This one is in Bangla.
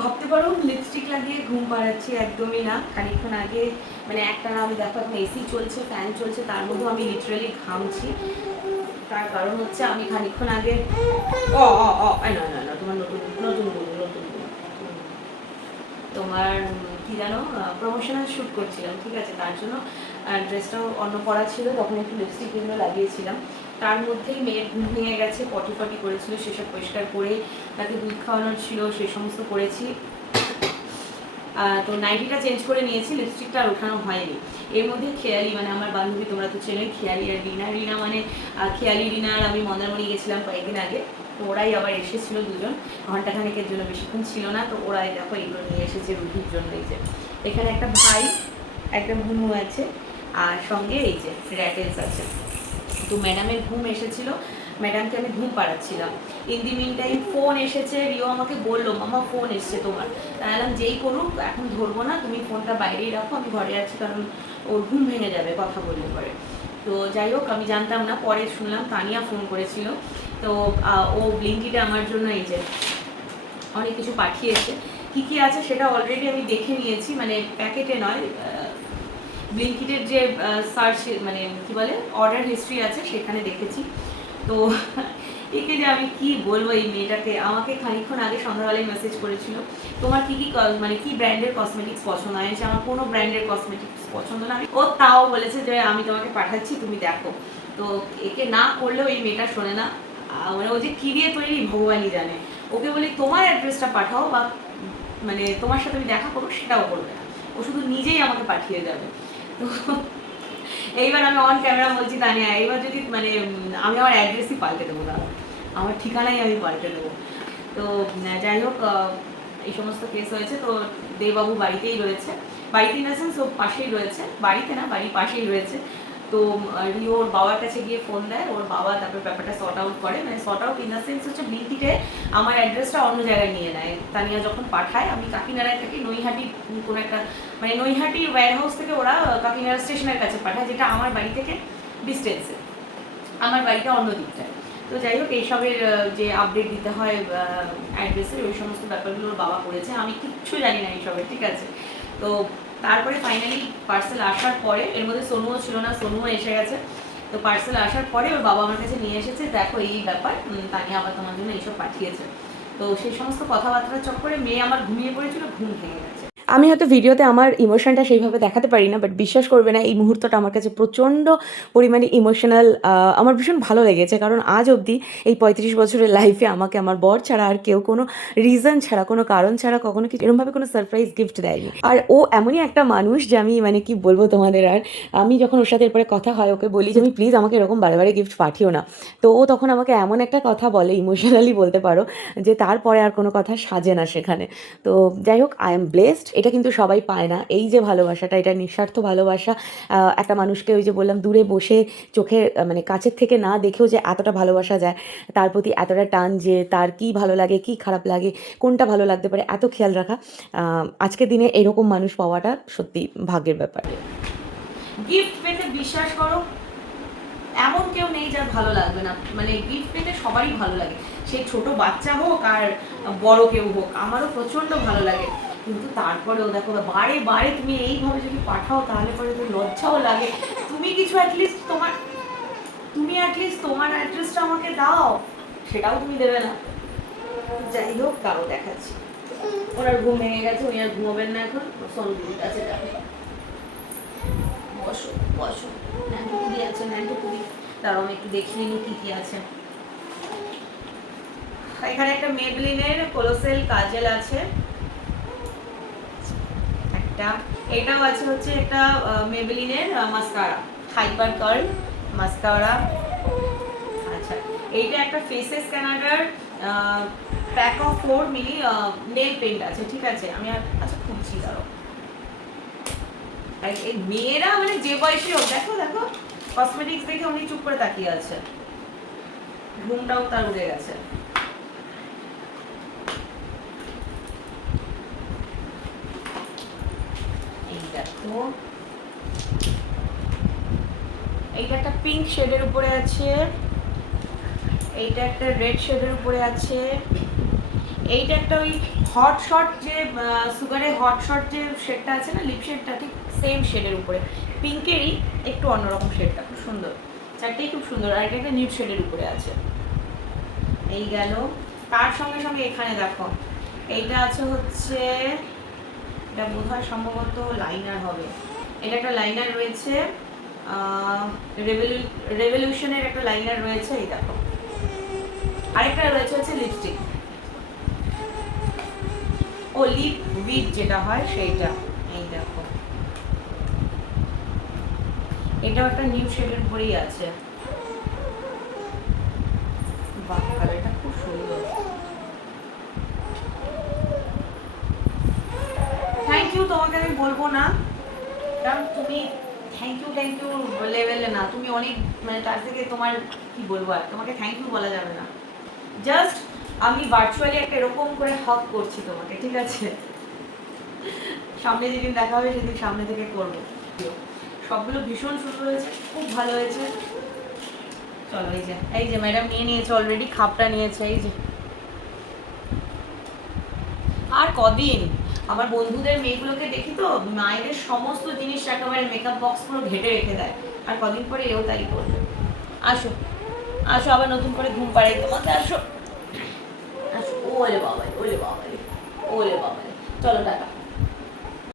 ভাবতে পারো লিপস্টিক লাগিয়ে ঘুম পাড়াচ্ছি, একদমই না। খানিকক্ষণ আগে মানে একটা না, আমি দেখো এখন এসি চলছে, ফ্যান চলছে, তার মধ্যেও আমি লিটারালি ঘামছি। তার কারণ হচ্ছে আমি খানিকক্ষণ আগে ও ও ও না না না, তোমার নতুন নতুন নতুন তোমার কি জানো প্রমোশনাল শ্যুট করছিলাম, ঠিক আছে, তার জন্য ড্রেসটাও অন্য পরা ছিল, তখন একটু লিপস্টিক এগুলো লাগিয়েছিলাম। তার মধ্যেই মেয়ের ঘুম ভেঙে গেছে, পটি পটি করেছিল, সেসব পরিষ্কার করে তাকে দুধ খাওয়ানোর ছিল, সে সমস্ত করেছি। তো নাইটিটা চেঞ্জ করে নিয়েছি, লিপস্টিকটা আর ওঠানো হয়নি। এর মধ্যে খেয়ালি মানে আমার বান্ধবী, তোমরা তো চেনোই, খেয়ালি আর রিনা। রিনা মানে খেয়ালি রিনা আর আমি মন্দারমণি গেছিলাম কয়েকদিন আগে, তো ওরাই আবার এসেছিল দুজন, ঘন্টাখানেকের জন্য, বেশিক্ষণ ছিল না। তো ওরাই দেখো এগুলো নিয়ে এসেছে রুটির জন্য। এই যে এখানে একটা ভাই, একটা বুনু আছে, আর সঙ্গে এই যে র্যাটেলস আছে। তো ম্যাডামের ঘুম এসেছিল, ম্যাডামকে আমি ঘুম পাড়াচ্ছিলাম। In the mean time phone এসেছে, রিও আমাকে বললো মামা ফোন এসছে তোমার। তাহলে যেই করুক এখন ধরবো না, তুমি ফোনটা বাইরেই রাখো, আমি ঘরে আছি, কারণ ওর ঘুম ভেঙে যাবে কথা বললে পরে। তো যাই হোক, আমি জানতাম না, পরে শুনলাম তানিয়া ফোন করেছিল। তো ও ব্লিঙ্কিটে আমার জন্য এই যে অনেক কিছু পাঠিয়েছে। কী কী আছে সেটা অলরেডি আমি দেখে নিয়েছি, মানে প্যাকেটে নয়, ব্লিঙ্কিটের যে সার্চ মানে কী বলে অর্ডার হিস্ট্রি আছে সেখানে দেখেছি। তো একে যে আমি কি বলবো, এই মেয়েটাকে আমাকে খানিকক্ষণ আগে সন্ধ্যাবেলায় মেসেজ করেছিল, তোমার কি কি মানে কি ব্র্যান্ডের কসমেটিক্স পছন্দ হয়েছে। আমার কোনো ব্র্যান্ডের কসমেটিক্স পছন্দ না। ও তাও বলেছে যে আমি তোমাকে পাঠাচ্ছি, তুমি দেখো। তো একে না করলেও এই মেয়েটা শোনে না, মানে ও যে কী দিয়ে তৈরি ভগবানই জানে। ওকে বলি তোমার অ্যাড্রেসটা পাঠাও, বা মানে তোমার সাথে আমি দেখা করবো, সেটাও করবে না, ও শুধু নিজেই আমাকে পাঠিয়ে যাবে। তো এইবার আমি অন ক্যামেরা বলছি তানিয়া, এইবার যদি মানে আমি আমার অ্যাড্রেসই পাল্টে দেবো, দাদা আমার ঠিকানাই আমি পাল্টে দেবো। তো যাই হোক, এই সমস্ত কেস হয়েছে। তো দেববাবু বাড়িতেই রয়েছে, বাড়িতে ইন দ্য সেন্স ও পাশেই রয়েছে, বাড়িতে না বাড়ির পাশেই রয়েছে। তো রিও ওর বাবার কাছে গিয়ে ফোন দেয়, ওর বাবা তারপর ব্যাপারটা সর্ট আউট করে, মানে sort out in the sense হচ্ছে ব্লিঙ্কিটে আমার অ্যাড্রেসটা অন্য জায়গায় নিয়ে নেয়। তানিয়া যখন পাঠায়, আমি কাকিনাড়ায় থাকি, নৈহাটি কোনো একটা মানে নৈহাটি ওয়্যার হাউস থেকে ওরা কাকিনাড়া স্টেশনের কাছে পাঠায়, যেটা আমার বাড়ি থেকে ডিস্টেন্সে, আমার বাড়িটা অন্য দিকটায়। তো যাই হোক, এইসবের যে আপডেট দিতে হয় অ্যাড্রেসের, ওই সমস্ত ব্যাপারগুলো ওর বাবা করেছে, আমি কিচ্ছু জানি না এইসবের, ঠিক আছে। তো তারপরে ফাইনালি পার্সেল আসার পরে, এর মধ্যে সোনুও ছিল না, সোনুও এসে গেছে। তো পার্সেল আসার পরে ওর বাবা আমার কাছে নিয়ে এসেছে, দেখো এই ব্যাপার, তানিয়া আবার তোমার জন্য এইসব পাঠিয়েছে। তো সেই সমস্ত কথাবার্তার চক্করে মেয়ে আমার ঘুমিয়ে পড়েছিল, ঘুম ভেঙে গেছে। আমি হয়তো ভিডিওতে আমার ইমোশনটা সেইভাবে দেখাতে পারি না, বাট বিশ্বাস করবে না, এই মুহূর্তটা আমার কাছে প্রচণ্ড পরিমাণে ইমোশনাল। আমার ভীষণ ভালো লেগেছে, কারণ আজ অবধি এই 35 বছরের লাইফে আমাকে আমার বর ছাড়া আর কেউ কোনো রিজন ছাড়া, কোনো কারণ ছাড়া কখনো কিছু এরকমভাবে কোনো সারপ্রাইজ গিফট দেয়নি। আর ও এমনই একটা মানুষ যে আমি মানে কি বলবো তোমাদের, আর আমি যখন ওর সাথে এরপরে কথা হয়, ওকে বলি যে তুমি প্লিজ আমাকে এরকম বারে বারে গিফট পাঠিও না। তো ও তখন আমাকে এমন একটা কথা বলে, ইমোশনালি বলতে পারো, যে তারপরে আর কোনো কথা সাজে না সেখানে। তো যাই হোক, আই এম ব্লেসড। এটা কিন্তু সবাই পায় না, এই যে ভালোবাসাটা, এটা নিঃস্বার্থ ভালোবাসা। একটা মানুষকে ওই যে বললাম, দূরে বসে চোখে মানে কাছের থেকে না দেখেও যে এতটা ভালোবাসা যায়, তার প্রতি এতটা টান, যে তার কি ভালো লাগে, কি খারাপ লাগে, কোনটা ভালো লাগতে পারে, এত খেয়াল রাখা, আজকের দিনে এরকম মানুষ পাওয়াটা সত্যি ভাগ্যের ব্যাপার। গিফট পেতে বিশ্বাস করো এমন কেউ নেই যার ভালো লাগবে না, মানে গিফট পেতে সবারই ভালো লাগে, সে ছোট বাচ্চা হোক আর বড় কেউ হোক, আমারও প্রচণ্ড ভালো লাগে। কিন্তু তারপরেও দেখো, বারে বারে তুমি এইভাবে যদি পাঠাও, তাহলে পরে তো লজ্জাও লাগে। তুমি কিছু অ্যাটলিস্ট তোমার অ্যাড্রেসটা আমাকে দাও, সেটাও তুমি দেবে না। যাই হোক, তাও দেখাচ্ছি। ওনার ঘুম ভেঙে গেছে, উনি আর ঘুমাবেন না এখন, সোনু দিদির কাছে যাবে। বসো বসো, ন্যান্টুকুদি আছে, ন্যান্টুকুদি, তারও আমি একটু দেখিয়ে নিই কী কী আছে। এখানে একটা মেবলিনের কোলোসেল কাজেল আছে একটা, এটাও আছে হচ্ছে একটা মেবলিনের মাস্কারা, হাইপার কার্ল মাস্কারা। আচ্ছা, এইটা একটা ফেসেস কানাডার pack of 4 ml nail paint আছে, ঠিক আছে। আমি আর আচ্ছা খুঁজছি, দাঁড়ো। এই মেয়েরা মানে যে বয়সী হোক, দেখো দেখো কসমেটিক্স দেখে উনি চুপ করে তাকিয়ে আছে, ঘুমটাও তার উড়ে গেছে। এইটা তো, এইটা একটা পিঙ্ক শেডের উপরে আছে, এইটা একটা রেড শেডের উপরে আছে, এইটা একটা ওই হট শট যে সুগারের হট শট যে শেডটা আছে না, লিপ শেডটা ঠিক সেম শেডের উপরে, পিঙ্কেরই একটু অন্যরকম শেডটা, খুব সুন্দর, চারটেই খুব সুন্দর। আর এটা একটা নিউড শেডের উপরে আছে। এই গেল। তার সঙ্গে সঙ্গে এখানে দেখো এইটা আছে হচ্ছে, এটা বোধহয় সম্ভবত লাইনার হবে। এটা একটা লাইনার রয়েছে, রেভলিউশনের একটা লাইনার রয়েছে, এই দেখো। আরেকটা রয়েছে হচ্ছে লিপস্টিক, ও লিপ উইথ যেটা হয় সেইটা, এই দেখো। এটাও একটা নিউ শেডের উপরেই আছে। বাহ, কালারটা খুব সুন্দর। থ্যাংক ইউ তোমাকে আমি বলবো না, কারণ তুমি থ্যাংক ইউ লেভেলে না, তুমি অনেক মানে তার থেকে তোমার কি বলবো, আর তোমাকে থ্যাংক ইউ বলা যাবে না। জাস্ট আমি ভার্চুয়ালি একটা এরকম করে হক করছি তোমাকে, ঠিক আছে? সামনে যেদিন দেখা হবে সেদিন সামনে থেকে করবো। সবগুলো ভীষণ সুন্দর হয়েছে, খুব ভালো হয়েছে। চলো, এই যে ম্যাডাম নিয়ে নিয়েছে অলরেডি, খাপটা নিয়েছে, এই যে। আর কদিন আমার বন্ধুদের মেয়েগুলোকে দেখি তো, মায়েদের সমস্ত জিনিস একেবারে মেকআপ বক্স পুরো ঘেটে রেখে দেয়, আর কদিন পরে এও তাই করবে। আসো আসো, আবার নতুন করে ঘুম পাড়াই তোমাকে, আসো আসো। ওলে বাবা, ওলে বাবা, ওলে বাবা, চলো টাটা।